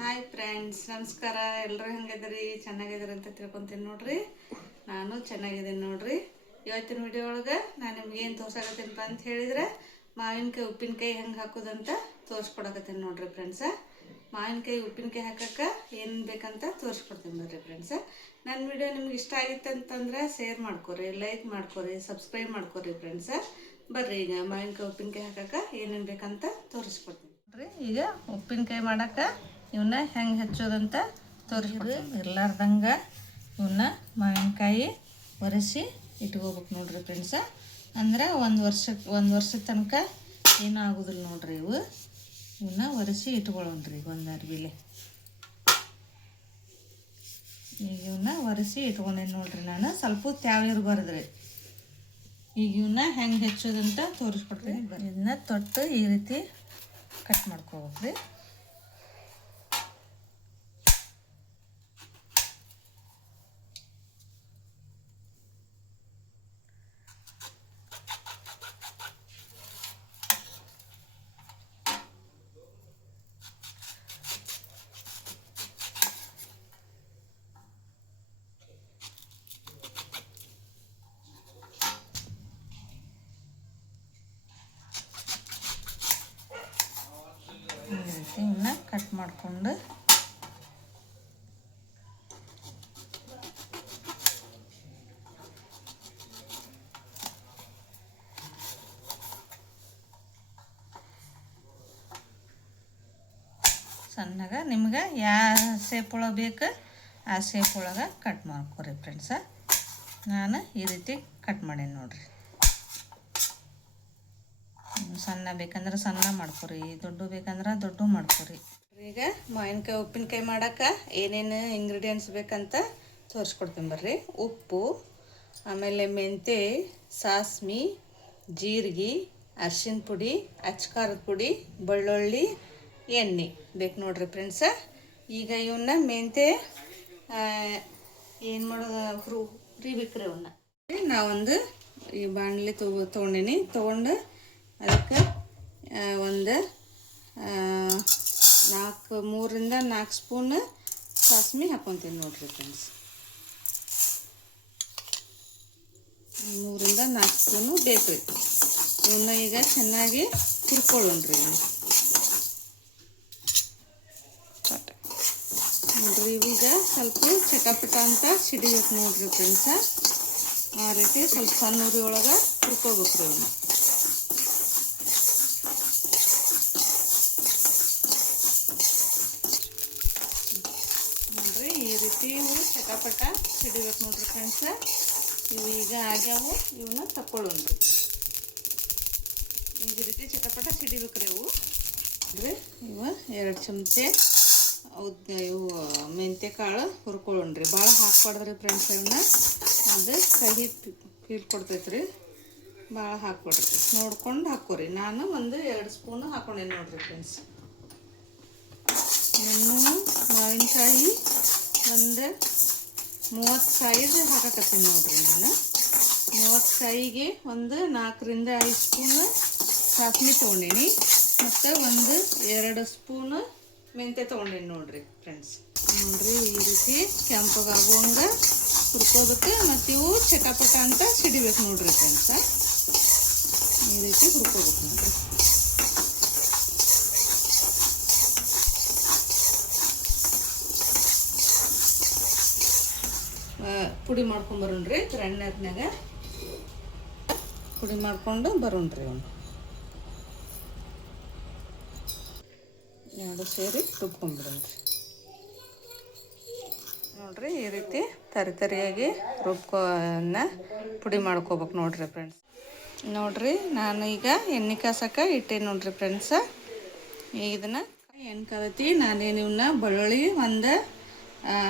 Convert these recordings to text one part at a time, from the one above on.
Hi friends, ನಮಸ್ಕಾರ. ಎಲ್ಲರೂ ಹೆಂಗಿದ್ದೀರಿ? ಚೆನ್ನಾಗಿದ್ದೀರಿ ಅಂತ ತಿಳ್ಕೊತೀನಿ ನೋಡ್ರಿ. ನಾನು ಚೆನ್ನಾಗಿದ್ದೀನಿ ನೋಡ್ರಿ. ಇವತ್ತಿನ ವಿಡಿಯೋ ಒಳಗೆ ನಾನು ನಿಮ್ಗೆ ಏನು ತೋರ್ಸಾಕತ್ತೀನಪ್ಪ ಅಂತ ಹೇಳಿದ್ರೆ, ಮಾವಿನಕಾಯಿ ಉಪ್ಪಿನಕಾಯಿ ಹೆಂಗೆ ಹಾಕೋದಂತ ತೋರಿಸ್ಕೊಡಕತ್ತೀನಿ ನೋಡ್ರಿ ಫ್ರೆಂಡ್ಸ. ಮಾವಿನಕಾಯಿ ಉಪ್ಪಿನಕಾಯಿ ಹಾಕಕ್ಕೆ ಏನು ಬೇಕಂತ ತೋರಿಸ್ಕೊಡ್ತೀನಿ ನೋಡ್ರಿ ಫ್ರೆಂಡ್ಸ. ನನ್ನ ವಿಡಿಯೋ ನಿಮ್ಗೆ ಇಷ್ಟ ಆಗಿತ್ತು ಅಂತಂದ್ರೆ ಶೇರ್ ಮಾಡ್ಕೊರಿ, ಲೈಕ್ ಮಾಡ್ಕೊರಿ, ಸಬ್ಸ್ಕ್ರೈಬ್ ಮಾಡ್ಕೊರಿ ಫ್ರೆಂಡ್ಸ. ಬರ್ರಿ ಈಗ ಮಾವಿನಕಾಯಿ ಉಪ್ಪಿನಕಾಯಿ ಹಾಕಕ್ಕೆ ಏನೇನು ಬೇಕಂತ ತೋರಿಸ್ಕೊಡ್ತೀನಿ ನೋಡ್ರಿ. ಈಗ ಉಪ್ಪಿನಕಾಯಿ ಮಾಡಕ್ಕೆ ಇವನ್ನ ಹೆಂಗೆ ಹಚ್ಚೋದಂತ ತೋರಿಸ್ಕೊಡ್ತೀನಿ. ಇರ್ಲಾರ್ದಂಗೆ ಇವನ್ನ ಮಾವಿನಕಾಯಿ ಒರೆಸಿ ಇಟ್ಕೋಬೇಕು ನೋಡ್ರಿ ಫ್ರೆಂಡ್ಸ. ಅಂದ್ರೆ ಒಂದು ವರ್ಷದ ತನಕ ಏನೂ ಆಗೋದಿಲ್ಲ ನೋಡ್ರಿ. ಇವನ್ನ ಒರೆಸಿ ಇಟ್ಕೊಳ್ಳೋಣ್ರಿ ಒಂದು ಅರ್ಬಿಲೆ. ಈಗ ಇವನ್ನ ಒರೆಸಿ ಇಟ್ಕೊಂಡೇನಿ ನೋಡ್ರಿ. ನಾನು ಸ್ವಲ್ಪ ತ್ಯಾವಿರ್ಬಾರ್ದ್ರಿ. ಈಗ ಇವನ್ನ ಹೆಂಗೆ ಹೆಚ್ಚೋದಂತ ತೋರಿಸ್ಕೊಡ್ತೀನಿ. ಇದನ್ನ ತೊಟ್ಟು ಈ ರೀತಿ ಕಟ್ ಮಾಡ್ಕೋಬೇಕ್ರಿ. ಇವನ್ನ ಕಟ್ ಮಾಡಿಕೊಂಡು ಸಣ್ಣಗ ನಿಮ್ಗೆ ಯಾವ ಶೇಪ್ ಒಳಗೆ ಬೇಕು ಆ ಶೇಪ್ ಒಳಗೆ ಕಟ್ ಮಾಡ್ಕೊರಿ ಫ್ರೆಂಡ್ಸ. ನಾನು ಈ ರೀತಿ ಕಟ್ ಮಾಡೇನಿ ನೋಡ್ರಿ. ಸಣ್ಣ ಬೇಕಂದ್ರೆ ಸಣ್ಣ ಮಾಡ್ಕೊರಿ, ದೊಡ್ಡ ಬೇಕಂದ್ರೆ ದೊಡ್ಡ ಮಾಡ್ಕೊರಿ. ಈಗ ಮಾವಿನಕಾಯಿ ಉಪ್ಪಿನಕಾಯಿ ಮಾಡೋಕೆ ಏನೇನು ಇಂಗ್ರೀಡಿಯೆಂಟ್ಸ್ ಬೇಕಂತ ತೋರಿಸ್ಕೊಡ್ತೀನಿ ಬರ್ರಿ. ಉಪ್ಪು, ಆಮೇಲೆ ಮೆಂತ್ಯ, ಸಾಸ್ಮಿ, ಜೀರಿಗೆ, ಅರ್ಶಿನ ಪುಡಿ, ಅಚ್ಕಾರದ ಪುಡಿ, ಬೆಳ್ಳುಳ್ಳಿ, ಎಣ್ಣೆ ಬೇಕು ನೋಡ್ರಿ ಫ್ರೆಂಡ್ಸ. ಈಗ ಇವನ್ನ ಮೆಂತ್ಯ ಏನು ಮಾಡೋದು ಹುರಿಬೇಕ್ರಿ. ಅವನ್ನ ನಾವೊಂದು ಈ ಬಾಣಲೆ ತೊಗೊಂಡೀನಿ. ತೊಗೊಂಡು ಅದಕ್ಕೆ ಒಂದು 3 ರಿಂದ 4 ಸ್ಪೂನ್ ಸಾಸ್ಮಿ ಹಾಕ್ಕೊತೀನಿ ನೋಡ್ರಿ ಫ್ರೆಂಡ್ಸ್. 3 ರಿಂದ 4 ಸ್ಪೂನು ಬೇಕು ರೀ. ಇವನ್ನ ಈಗ ಚೆನ್ನಾಗಿ ಹುರ್ಕೊಳ್ಳೋಣ್ರಿ. ನೋಡ್ರಿ ಇವೀಗ ಸ್ವಲ್ಪ ಚಟಪಟ ಅಂತ ಸಿಡಿಬೇಕು ನೋಡ್ರಿ ಫ್ರೆಂಡ್ಸ. ಆ ರೀತಿ ಸ್ವಲ್ಪ ಸಣ್ಣ ಉರಿ ಒಳಗೆ ಹುರ್ಕೋಬೇಕ್ರಿ ಇವನ್ನ. ನೋಡ್ರಿ ಈ ರೀತಿ ಇವು ಚಟಪಟ ಸಿಡಿಬೇಕು ನೋಡ್ರಿ ಫ್ರೆಂಡ್ಸ. ಇವು ಈಗ ಆಗ್ಯಾವು. ಇವನ್ನ ತಕ್ಕೊಳ್ಳೋಣ್ರಿ. ಈ ರೀತಿ ಚಟಪಟ ಸಿಡಿಬೇಕ್ರಿ ಇವು. ಇವು 2 ಚಮಚೆ ಇವು ಮೆಂತ್ಯ ಕಾಳು ಹುರ್ಕೊಳ್ಳೋಣ್ರಿ. ಭಾಳ ಹಾಕ್ಬಾರ್ದ್ರಿ ಫ್ರೆಂಡ್ಸ್. ಇವನ್ನ ಅದು ಕಹಿ ಫೀಲ್ ಕೊಡ್ತೈತ್ರಿ. ಭಾಳ ಹಾಕ್ಕೊಡ್ರಿ, ನೋಡ್ಕೊಂಡು ಹಾಕ್ಕೊರಿ. ನಾನು ಒಂದು 2 ಸ್ಪೂನು ಹಾಕ್ಕೊಂಡೇನಿ ನೋಡ್ರಿ ಫ್ರೆಂಡ್ಸ್. ನಾನು ಮಾವಿನಕಾಯಿ ಒಂದು 30 ಕಾಯಿಗೆ ಹಾಕಕತ್ತೀನಿ ನೋಡ್ರಿ. ನಾನು 30 ಕಾಯಿಗೆ ಒಂದು 4 ರಿಂದ 5 ಸ್ಪೂನು ಸಾಸ್ಮಿ ತೊಗೊಂಡೀನಿ. ಮತ್ತು ಒಂದು 2 ಸ್ಪೂನು ಮೆಂತ್ಯ ತೊಗೊಂಡೇನಿ ನೋಡ್ರಿ ಫ್ರೆಂಡ್ಸ್. ನೋಡ್ರಿ ಈ ರೀತಿ ಕೆಂಪಗಾಗುವಂಗೆ ಹುರ್ಕೋಬೇಕು. ಮತ್ತು ಇವು ಚಟಪಟ ಅಂತ ಸಿಡಿಬೇಕು ನೋಡ್ರಿ ಫ್ರೆಂಡ್ಸ. ಈ ರೀತಿ ಹುರ್ಕೋಬೇಕು ನೋಡ್ರಿ. ಪುಡಿ ಮಾಡ್ಕೊಂಬರೋಣ್ರಿ. ಗ್ರೈಂಡರ್ನಾಗ ಪುಡಿ ಮಾಡ್ಕೊಂಡು ಬರೋಣ್ರಿ. ಅವನು 2 ಸೇರಿ ರುಬ್ಕೊಂಡ್ಬಿಡೋಣ್ರಿ. ನೋಡ್ರಿ ಈ ರೀತಿ ತರಿಯಾಗಿ ಪುಡಿ ಮಾಡ್ಕೋಬೇಕು ನೋಡ್ರಿ ಫ್ರೆಂಡ್ಸ್. ನೋಡ್ರಿ ನಾನು ಈಗ ಎಣ್ಣೆ ಕಾಸಕ್ಕೆ ಇಟ್ಟೆ ನೋಡ್ರಿ ಫ್ರೆಂಡ್ಸ. ಈಗ ಇದನ್ನು ಎಣ್ಣೆ ಕಾದತಿ. ನಾನೇನು ಇವನ್ನ ಬೆಳ್ಳುಳ್ಳಿ ಒಂದು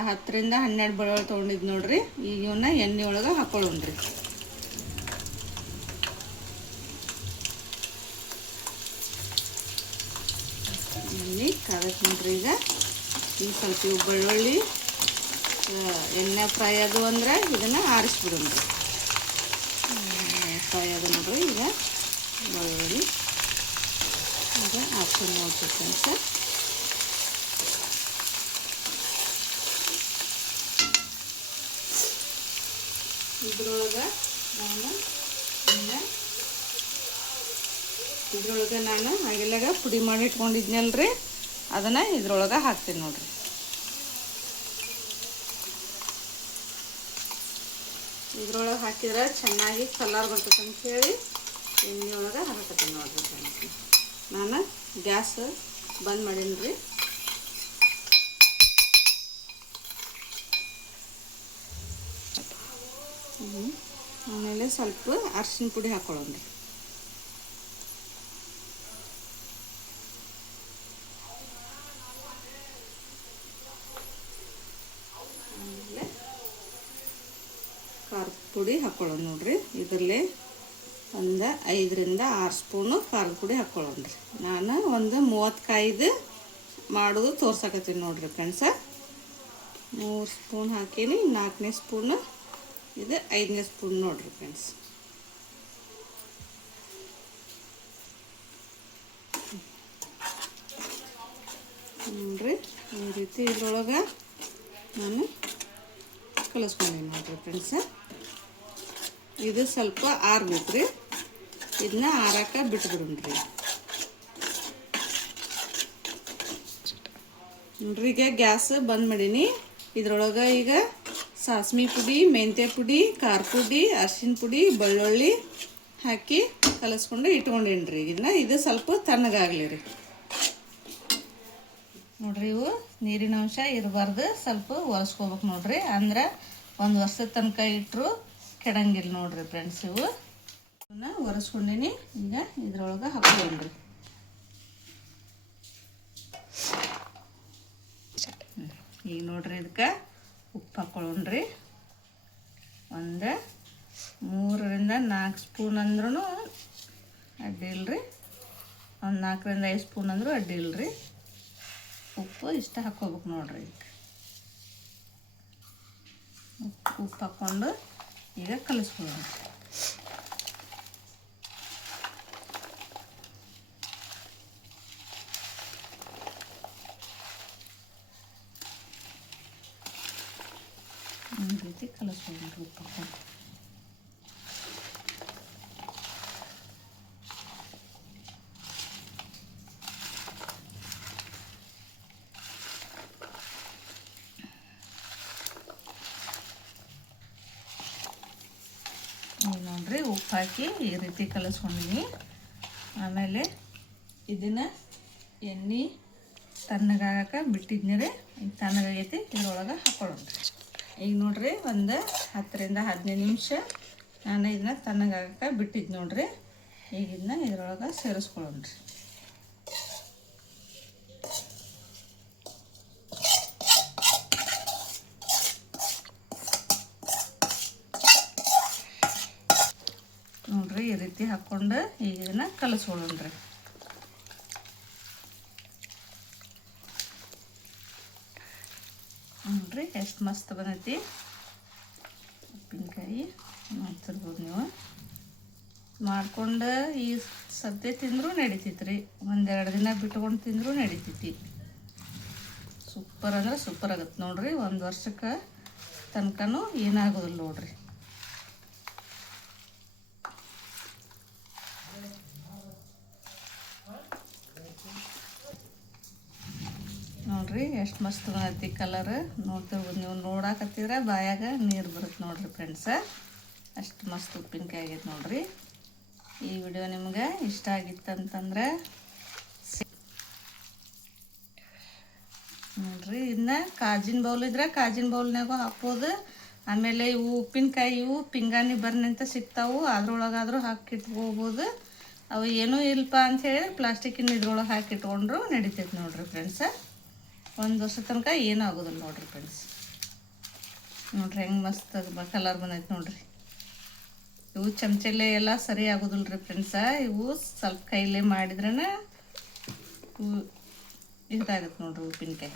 10 ರಿಂದ 12 ಬೆಳ್ಳುಳ್ಳಿ ತೊಗೊಂಡಿದ್ದು ನೋಡ್ರಿ. ಈಗ ಇವನ್ನ ಎಣ್ಣೆ ಒಳಗೆ ಹಾಕೊಳ್ಳೋಣ್ರಿ. ಎಣ್ಣೆ ಕಾದಕ್ಕೆ ನೋಡ್ರಿ. ಈಗ ಸ್ವಲ್ಪ ಇವು ಬೆಳ್ಳುಳ್ಳಿ ಎಣ್ಣೆ ಫ್ರೈ ಅದು ಅಂದ್ರೆ ಇದನ್ನು ಆರಿಸ್ಬಿಡೋಣ್ರಿ. ಫ್ರೈ ಅದು ನೋಡ್ರಿ. ಈಗ ಬೆಳ್ಳುಳ್ಳಿ ಈಗ ಆಪ್ಷನ್ ನೋಡ್ರಿ ಫ್ರೆಂಡ್ಸ. ಇದ್ರೊಳಗೆ ನಾನು ಹಾಗೆಲ್ಲಾಗ ಪುಡಿ ಮಾಡಿ ಇಟ್ಕೊಂಡಿದ್ನಲ್ರಿ ಅದನ್ನು ಇದ್ರೊಳಗೆ ಹಾಕ್ತೀನಿ ನೋಡ್ರಿ. ಇದ್ರೊಳಗೆ ಹಾಕಿದ್ರೆ ಚೆನ್ನಾಗಿ ಕಲರ್ ಬರ್ತದೆ ಅಂಥೇಳಿ ಎಣ್ಣೆ ಒಳಗೆ ಹಾಕತ್ತೀನಿ ನೋಡ್ರಿ ಫ್ರೆಂಡ್ಸ್. ನಾನು ಗ್ಯಾಸ್ ಬಂದ್ ಮಾಡೀನಿ ರೀ. ಆಮೇಲೆ ಸ್ವಲ್ಪ ಅರಿಶಿನ ಪುಡಿ ಹಾಕೊಳ್ಳೋಣ್ರಿ. ಆಮೇಲೆ ಖಾರದ ಪುಡಿ ಹಾಕೊಳ್ಳೋಣ ನೋಡ್ರಿ. ಇದರಲ್ಲಿ ಒಂದು 5ರಿಂದ 6 ಸ್ಪೂನು ಖಾರದ ಪುಡಿ ಹಾಕ್ಕೊಳ್ಳೋಣ್ರಿ. ನಾನು ಒಂದು 30 ಕಾಯಿದು ಮಾಡೋದು ತೋರ್ಸಕತ್ತೀನಿ ನೋಡ್ರಿ ಫ್ರೆಂಡ್ಸ. 3 ಸ್ಪೂನ್ ಹಾಕೀನಿ. 4ನೇ ಸ್ಪೂನು ಇದು 5ನೇ ಸ್ಪೂನ್ ನೋಡ್ರಿ ಫ್ರೆಂಡ್ಸ್. ನೋಡ್ರಿ ಈ ರೀತಿ ಇದ್ರೊಳಗೆ ನಾನು ಕಲಿಸ್ಕೊಂಡೀನಿ ನೋಡ್ರಿ ಫ್ರೆಂಡ್ಸ. ಇದು ಸ್ವಲ್ಪ ಆರ್ಬೇಕ್ರಿ. ಇದನ್ನ ಆರಾಕ ಬಿಟ್ಬಿಡ್ರಿ. ನೋಡ್ರಿ ಈಗ ಗ್ಯಾಸ್ ಬಂದ್ ಮಾಡೀನಿ. ಇದ್ರೊಳಗೆ ಈಗ ಸಾಸ್ಮಿ ಪುಡಿ, ಮೆಂತ್ಯ ಪುಡಿ, ಖಾರ ಪುಡಿ, ಅರಿಶಿನ ಪುಡಿ, ಬೆಳ್ಳುಳ್ಳಿ ಹಾಕಿ ಕಲಿಸ್ಕೊಂಡು ಇಟ್ಕೊಂಡೇನ್ರಿ. ಇದನ್ನ ಇದು ಸ್ವಲ್ಪ ತಣ್ಣಗಾಗಲಿ ರೀ. ನೋಡ್ರಿ ಇವು ನೀರಿನ ಅಂಶ ಇರಬಾರ್ದು, ಸ್ವಲ್ಪ ಒರೆಸ್ಕೋಬೇಕು ನೋಡ್ರಿ. ಅಂದ್ರೆ 1 ವರ್ಷದ ತನಕ ಇಟ್ಟರು ಕೆಡಂಗಿಲ್ಲ ನೋಡ್ರಿ ಫ್ರೆಂಡ್ಸ್. ಇವು ಒರೆಸ್ಕೊಂಡೀನಿ. ಈಗ ಇದ್ರೊಳಗೆ ಹಾಕ್ಕೊಂಡ್ರಿ. ಈಗ ನೋಡ್ರಿ ಇದಕ್ಕೆ ಉಪ್ಪು ಹಾಕ್ಕೊಳ್ಳೋಣ್ರಿ. ಒಂದು 3ರಿಂದ 4 ಸ್ಪೂನ್ ಅಂದ್ರೂ ಅಡ್ಡಿ ಇಲ್ರಿ. ಒಂದು 4ರಿಂದ 5 ಸ್ಪೂನ್ ಅಂದರೂ ಅಡ್ಡಿ ಇಲ್ರಿ. ಉಪ್ಪು ಇಷ್ಟ ಹಾಕ್ಕೋಬೇಕು ನೋಡ್ರಿ. ಉಪ್ಪು ಹಾಕ್ಕೊಂಡು ಈಗ ಕಲಿಸ್ಕೊಳ್ಳೋಣ. ಈ ರೀತಿ ಕಲಿಸ್ಕೊಳ್ಳೋಣ ಉಪ್ಪು ಹಾಕ್ಕೊಂಡು. ನೋಡ್ರಿ ಉಪ್ಪು ಹಾಕಿ ಈ ರೀತಿ ಕಲಿಸ್ಕೊಂಡಿನಿ. ಆಮೇಲೆ ಇದನ್ನು ಎಣ್ಣೆ ತಣ್ಣಗಾಗಕ್ಕೆ ಬಿಟ್ಟಿದ್ನಿ. ಈಗ ತಣ್ಣಗಾಗೈತಿ. ಇದ್ರೊಳಗೆ ಹಾಕ್ಕೊಳ್ಳೋಣ. ಈಗ ನೋಡ್ರಿ ಒಂದು 10ರಿಂದ 15 ನಿಮಿಷ ನಾನು ಇದನ್ನ ತಣ್ಣಗಾಗಕ್ಕೆ ಬಿಟ್ಟಿದ್ದು ನೋಡ್ರಿ. ಈಗ ಇದನ್ನ ಇದ್ರೊಳಗೆ ಸೇರಿಸ್ಕೊಳ್ಳೋಣ್ರಿ. ನೋಡ್ರಿ ಈ ರೀತಿ ಹಾಕ್ಕೊಂಡು ಈಗ ಇದನ್ನ ಕಲಿಸ್ಕೊಳ್ಳೋಣ್ರಿ. ನೋಡ್ರಿ ಎಷ್ಟು ಮಸ್ತ್ ಬಂದೈತಿ ಉಪ್ಪಿನಕಾಯಿ. ಮಾಡ್ತಿರ್ಬೋದು ನೀವು. ಮಾಡ್ಕೊಂಡು ಈ ಸದ್ಯ ತಿಂದರೂ ನಡಿತೈತ್ರಿ. 1-2 ದಿನ ಬಿಟ್ಕೊಂಡು ತಿಂದರೂ ನಡಿತೈತಿ. ಸೂಪರ್ ಅಂದ್ರೆ ಸೂಪರ್ ಆಗತ್ತೆ ನೋಡ್ರಿ. 1 ವರ್ಷಕ್ಕೆ ತನಕನೂ ಏನಾಗೋದಿಲ್ಲ ನೋಡ್ರಿ. ನೋಡ್ರಿ ಎಷ್ಟು ಮಸ್ತ್ ಬಂದೈತಿ ಕಲರ್. ನೋಡ್ತಿರ್ಬೋದು ನೀವು. ನೋಡಾಕತ್ತಿದ್ರೆ ಬಾಯಾಗ ನೀರು ಬರುತ್ತೆ ನೋಡ್ರಿ ಫ್ರೆಂಡ್ಸ. ಅಷ್ಟು ಮಸ್ತ್ ಉಪ್ಪಿನಕಾಯಿ ಆಗೈತೆ ನೋಡ್ರಿ. ಈ ವಿಡಿಯೋ ನಿಮ್ಗೆ ಇಷ್ಟ ಆಗಿತ್ತಂತಂದ್ರೆ ನೋಡ್ರಿ ಇದನ್ನ ಕಾಜಿನ ಬೌಲ್ ಇದ್ರೆ ಕಾಜಿನ ಬೌಲ್ನಾಗೂ ಹಾಕ್ಬೋದು. ಆಮೇಲೆ ಇವು ಉಪ್ಪಿನಕಾಯಿ ಇವು ಪಿಂಗಾಣಿ ಬರ್ನಿ ಅಂತ ಸಿಗ್ತಾವು. ಅದ್ರೊಳಗಾದರೂ ಹಾಕಿಟ್ಕೋಬೋದು. ಅವು ಏನೂ ಇಲ್ಲಪ್ಪ ಅಂತ ಹೇಳಿದ್ರೆ ಪ್ಲಾಸ್ಟಿಕ್ಕಿನ ಇದ್ರೊಳಗೆ ಹಾಕಿಟ್ಕೊಂಡ್ರು ನಡಿತೈತೆ ನೋಡ್ರಿ ಫ್ರೆಂಡ್ಸ. 1 ವರ್ಷ ತನಕ ಏನೂ ಆಗೋದಿಲ್ಲ ನೋಡ್ರಿ ಫ್ರೆಂಡ್ಸ್. ನೋಡ್ರಿ ಹೆಂಗೆ ಮಸ್ತ್ ಕಲರ್ ಬಂದೈತೆ ನೋಡ್ರಿ. ಇವು ಚಮಚಲ್ಲೇ ಎಲ್ಲ ಸರಿ ಆಗೋದಿಲ್ಲ ರೀ ಫ್ರೆಂಡ್ಸ. ಇವು ಸ್ವಲ್ಪ ಕೈಲೇ ಮಾಡಿದ್ರೇ ಇವು ಇದಾಗತ್ತೆ ನೋಡ್ರಿ ಉಪ್ಪಿನಕಾಯಿ.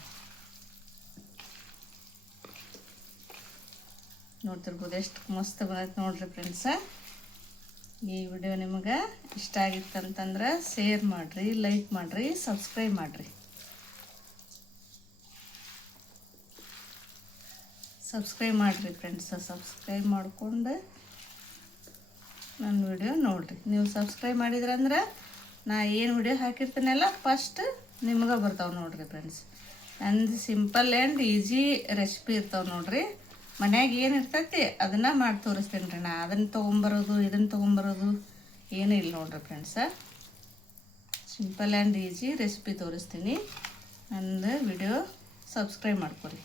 ನೋಡ್ತಿರ್ಬೋದು ಎಷ್ಟು ಮಸ್ತ್ ಬಂದೈತೆ ನೋಡ್ರಿ ಫ್ರೆಂಡ್ಸ. ಈ ವಿಡಿಯೋ ನಿಮಗೆ ಇಷ್ಟ ಆಗಿತ್ತಂತಂದ್ರೆ ಶೇರ್ ಮಾಡಿರಿ, ಲೈಕ್ ಮಾಡಿರಿ, ಸಬ್ಸ್ಕ್ರೈಬ್ ಮಾಡಿರಿ. ಸಬ್ಸ್ಕ್ರೈಬ್ ಮಾಡಿರಿ ಫ್ರೆಂಡ್ಸ್. ಸಬ್ಸ್ಕ್ರೈಬ್ ಮಾಡ್ಕೊಂಡು ನನ್ನ ವಿಡಿಯೋ ನೋಡಿರಿ. ನೀವು ಸಬ್ಸ್ಕ್ರೈಬ್ ಮಾಡಿದ್ರಂದ್ರೆ ನಾ ಏನು ವಿಡಿಯೋ ಹಾಕಿರ್ತೀನಲ್ಲ ಫಸ್ಟ್ ನಿಮ್ಗೆ ಬರ್ತಾವೆ ನೋಡಿರಿ ಫ್ರೆಂಡ್ಸ್. ನಂದು ಸಿಂಪಲ್ ಆ್ಯಂಡ್ ಈಜಿ ರೆಸಿಪಿ ಇರ್ತಾವೆ ನೋಡಿರಿ. ಮನ್ಯಾಗ ಏನು ಇರ್ತೈತಿ ಅದನ್ನು ಮಾಡಿ ತೋರಿಸ್ತೀನಿ ರೀ. ನಾ ಅದನ್ನು ತೊಗೊಂಬರೋದು ಇದನ್ನು ತೊಗೊಂಬರೋದು ಏನೂ ಇಲ್ಲ ನೋಡಿರಿ friends. Simple and easy recipe ತೋರಿಸ್ತೀನಿ. ನಂದು ವಿಡಿಯೋ ಸಬ್ಸ್ಕ್ರೈಬ್ ಮಾಡ್ಕೊರಿ.